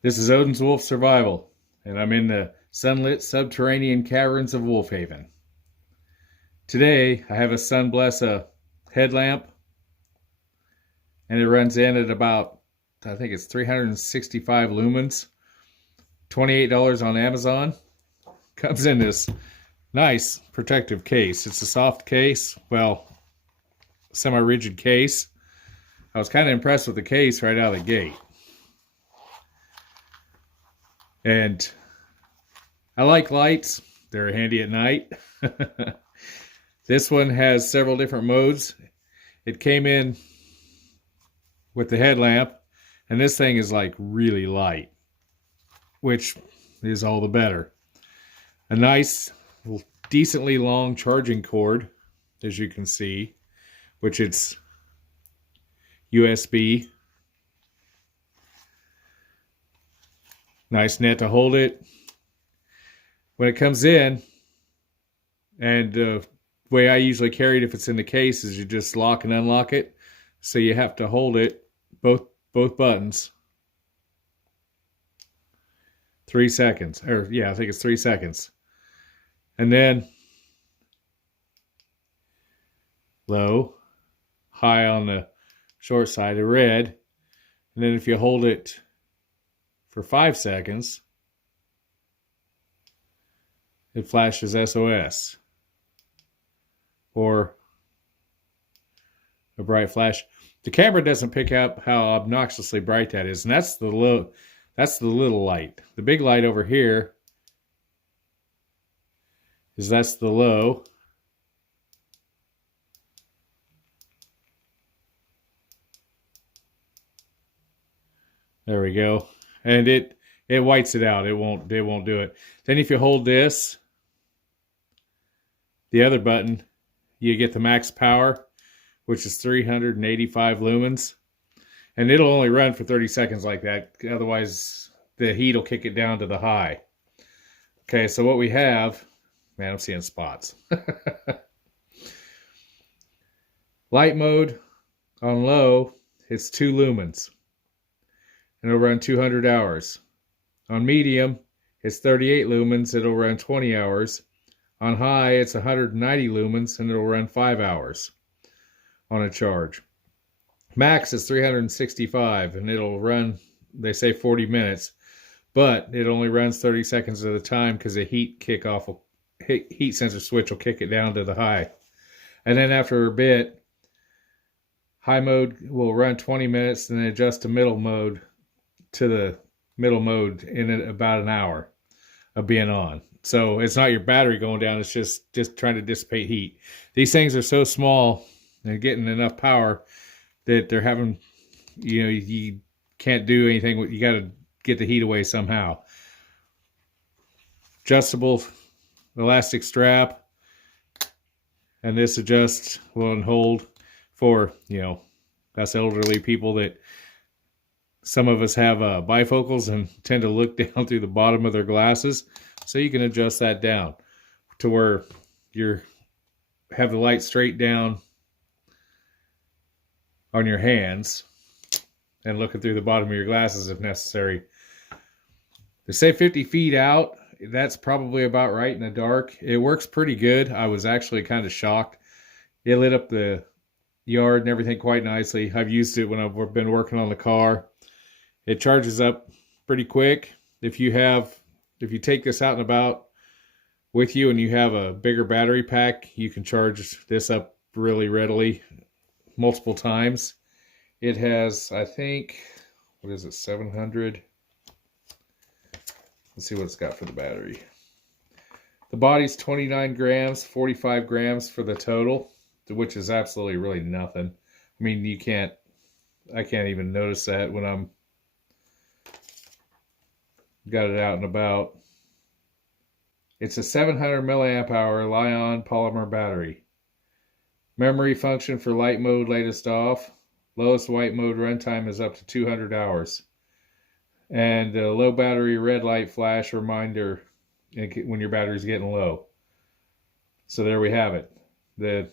This is Odin's Wolf Survival, and I'm in the sunlit subterranean caverns of Wolfhaven. Today, I have a Sunblesa headlamp, and it runs in at about, I think it's 365 lumens, $28 on Amazon. Comes in this nice protective case. It's a soft case, well, semi-rigid case. I was kind of impressed with the case right out of the gate. And I like lights. They're handy at night. This one has several different modes. It came in with the headlamp, and this thing is like really light, which is all the better. A nice, decently long charging cord, as you can see, which it's USB. Nice net to hold it. When it comes in, and the way I usually carry it if it's in the case is you just lock and unlock it. So you have to hold it, both buttons, 3 seconds. Or yeah, I think it's 3 seconds. And then low, high on the short side of red. And then if you hold it for 5 seconds, it flashes SOS or a bright flash. The camera doesn't pick up how obnoxiously bright that is, and that's the little light. The big light over here that's the low. There we go. And it whites it out. It won't do it. Then if you hold this, the other button, you get the max power, which is 385 lumens. And it'll only run for 30 seconds like that. Otherwise, the heat will kick it down to the high. Okay, so what we have, man, I'm seeing spots. Light mode on low, it's 2 lumens. And it'll run 200 hours. On medium, it's 38 lumens. It'll run 20 hours. On high, it's 190 lumens, and it'll run 5 hours on a charge. Max is 365, and it'll run, they say 40 minutes, but it only runs 30 seconds at a time because the heat sensor switch will kick it down to the high. And then after a bit, high mode will run 20 minutes, and then adjust to middle mode in about an hour of being on. So it's not your battery going down, it's just trying to dissipate heat. These things are so small and getting enough power that they're having, you can't do anything. You got to get the heat away somehow. Adjustable elastic strap, and this adjusts will and hold for, us elderly people that some of us have bifocals and tend to look down through the bottom of their glasses. So you can adjust that down to where you have the light straight down on your hands and looking through the bottom of your glasses if necessary. They say 50 feet out. That's probably about right in the dark. It works pretty good. I was actually kind of shocked. It lit up the yard and everything quite nicely. I've used it when I've been working on the car. It charges up pretty quick. If you take this out and about with you and you have a bigger battery pack, you can charge this up really readily multiple times. It has, I think, what is it, 700? Let's see what it's got for the battery. The body's 29 grams, 45 grams for the total, which is absolutely really nothing. I mean, I can't even notice that when I'm got it out and about. It's a 700 milliamp hour Li-ion polymer battery. Memory function for light mode latest off. Lowest white mode runtime is up to 200 hours. And a low battery red light flash reminder when your battery's getting low. So there we have it.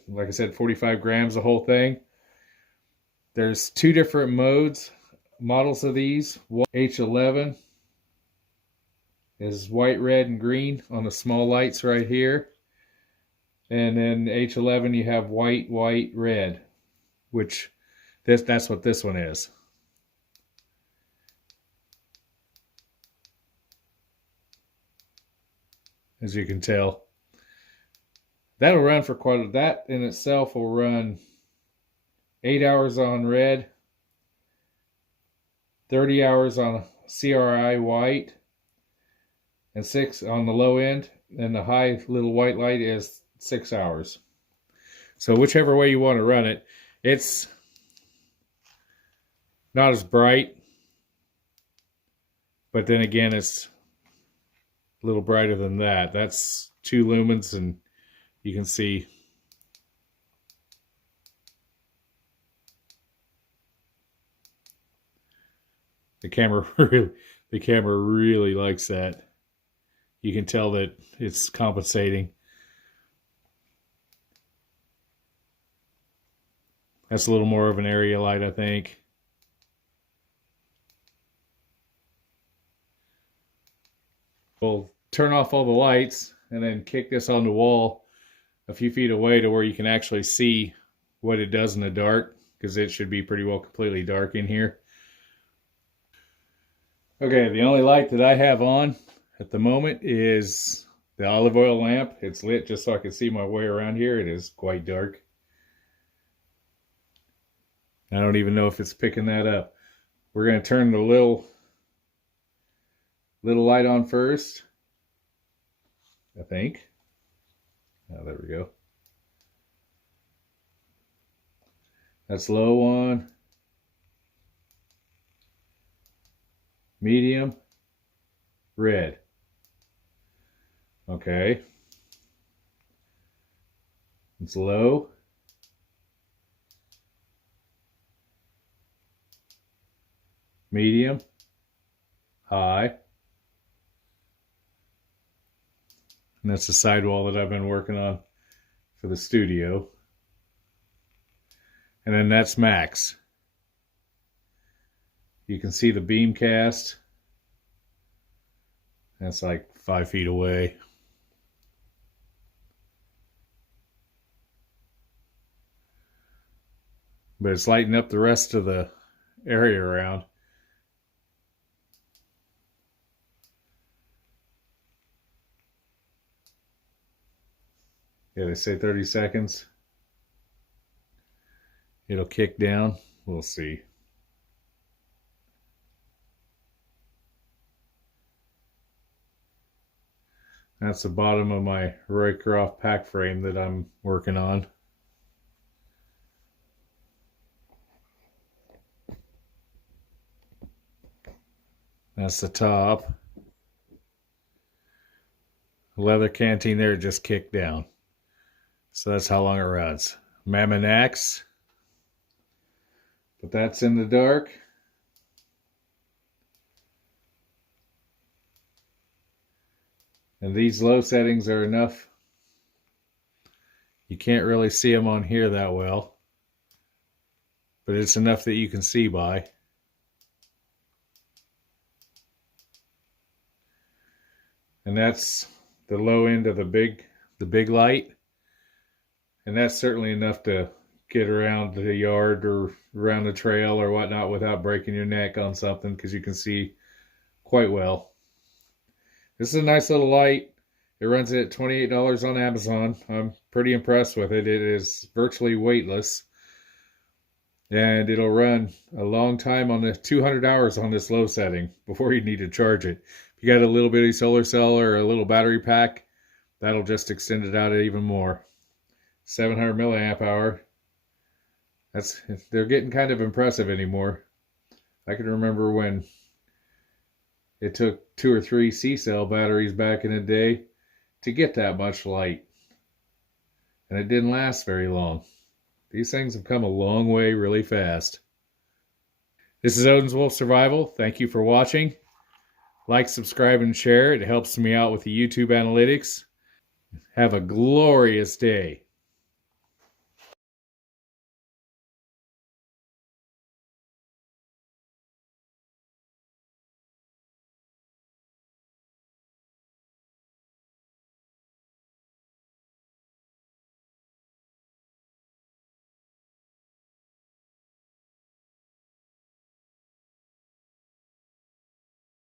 Like I said, 45 grams, the whole thing. There's 2 different models of these. One H11 is white, red, and green on the small lights right here. And then H11 you have white, white, red, which that's what this one is. As you can tell. That'll run for quite, that in itself will run 8 hours on red, 30 hours on CRI white, and 6 on the low end, and the high little white light is 6 hours. So whichever way you want to run it, it's not as bright, but then again it's a little brighter than that. That's 2 lumens, and you can see the camera really likes that. You can tell that it's compensating. That's a little more of an area light, I think. We'll turn off all the lights and then kick this on the wall a few feet away to where you can actually see what it does in the dark, because it should be pretty well completely dark in here. Okay, the only light that I have on at the moment is the olive oil lamp. It's lit just so I can see my way around here. It is quite dark. I don't even know if it's picking that up. We're going to turn the little light on first, I think. Oh, there we go. That's low on. Medium. Red. Okay. It's low. Medium. High. And that's the sidewall that I've been working on for the studio. And then that's max. You can see the beam cast. That's like 5 feet away. But it's lighting up the rest of the area around. Yeah, they say 30 seconds. It'll kick down. We'll see. That's the bottom of my Roycroft pack frame that I'm working on. That's the top. The leather canteen there just kicked down. So that's how long it runs. Mammon axe. But that's in the dark. And these low settings are enough. You can't really see them on here that well. But it's enough that you can see by. And that's the low end of the big light. And that's certainly enough to get around the yard or around the trail or whatnot without breaking your neck on something, because you can see quite well. This is a nice little light. It runs at $28 on Amazon. I'm pretty impressed with it. It is virtually weightless. And it'll run a long time on the 200 hours on this low setting before you need to charge it. If you got a little bitty solar cell or a little battery pack, that'll just extend it out even more. 700 milliamp hour. They're getting kind of impressive anymore. I can remember when it took 2 or 3 C-cell batteries back in the day to get that much light. And it didn't last very long. These things have come a long way really fast. This is Odin's Wolf Survival. Thank you for watching. Like, subscribe, and share. It helps me out with the YouTube analytics. Have a glorious day.